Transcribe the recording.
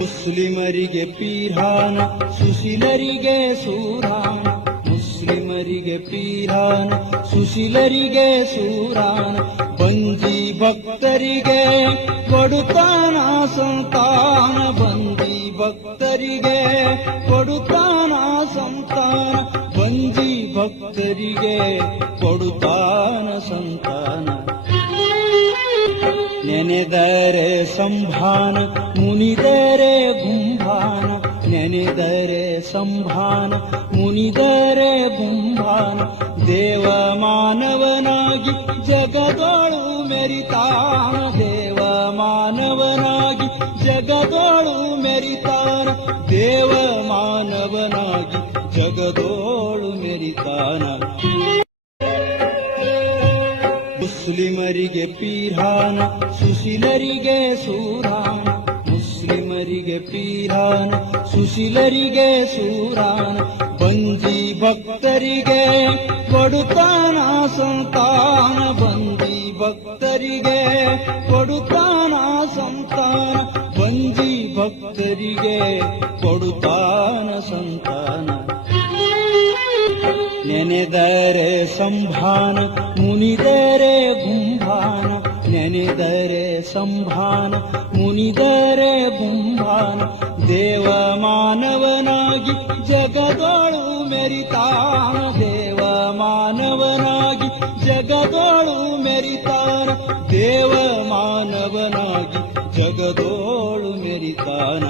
ಮುಸ್ಲಿಮರಿಗೆ ಪೀರಾನ ಸುಶೀಲರಿಗೆ ಸೂರಾನ ಮುಸ್ಲಿಮರಿಗೆ ಪೀರಾನ ಸುಶೀಲರಿಗೆ ಸೂರಾನ ಬಂಜಿ ಭಕ್ತರಿಗೆ ಕೊಡುತ್ತಾನ ಸಂತಾನ ಬಂಜಿ ಭಕ್ತರಿಗೆ ಕೊಡುತ್ತಾನ ಸಂತಾನ ಬಂಜಿ ಭಕ್ತರಿಗೆ ಕೊಡುತ್ತಾನ ಸಂತಾನ ನೆನೆದರೆ ಸಂಭಾನ ಮುನಿದರೆ ಗುಂಭಾನ ನೆನೆದರೆ ಸಂಭಾನ ಮುನಿದರೆ ಗುಂಭಾನ ದೇವ ಮಾನವನಾಗಿ ಜಗದೋಳು ಮೆರಿತಾನ ದೇವ ಮಾನವನಾಗಿ ಜಗದೋಳು ಮೆರಿತಾನ ದೇವ ಮಾನವನಾಗಿ ಜಗದೋಳು ಮೆರಿತಾನ ಮುಸ್ಲಿಮರಿಗೆ ಪೀರಾನ ಸುಶೀಲರಿಗೆ ಸೂರಾನ ಮುಸ್ಲಿಮರಿಗೆ ಪೀರಾನ ಸುಶೀಲರಿಗೆ ಸೂರಾನ ಬಂಜಿ ಭಕ್ತರಿಗೆ ಕೊಡುತ್ತಾನ ಸಂತಾನ ಬಂಜಿ ಭಕ್ತರಿಗೆ ಕೊಡುತ್ತಾನ ಸಂತಾನ ಬಂಜಿ ಭಕ್ತರಿಗೆ ಕೊಡುತ್ತಾನ ಸಂತಾನ ನೆನೆದರೆ ಸಂಭಾನ ಮುನಿದರೆ ಗುಂಭಾನ ನೆನೆದರೆ ಸಂಭಾನ ಮುನಿದರೆ ಗುಂಭಾನ ದೇವ ಮಾನವನಾಗಿ ಜಗದೋಳು ಮೆರಿತಾನ ದೇವ ಮಾನವನಾಗಿ ಜಗದೋಳು ಮೆರಿತಾನ ದೇವ ಮಾನವನಾಗಿ ಜಗದೋಳು ಮೆರಿತಾನ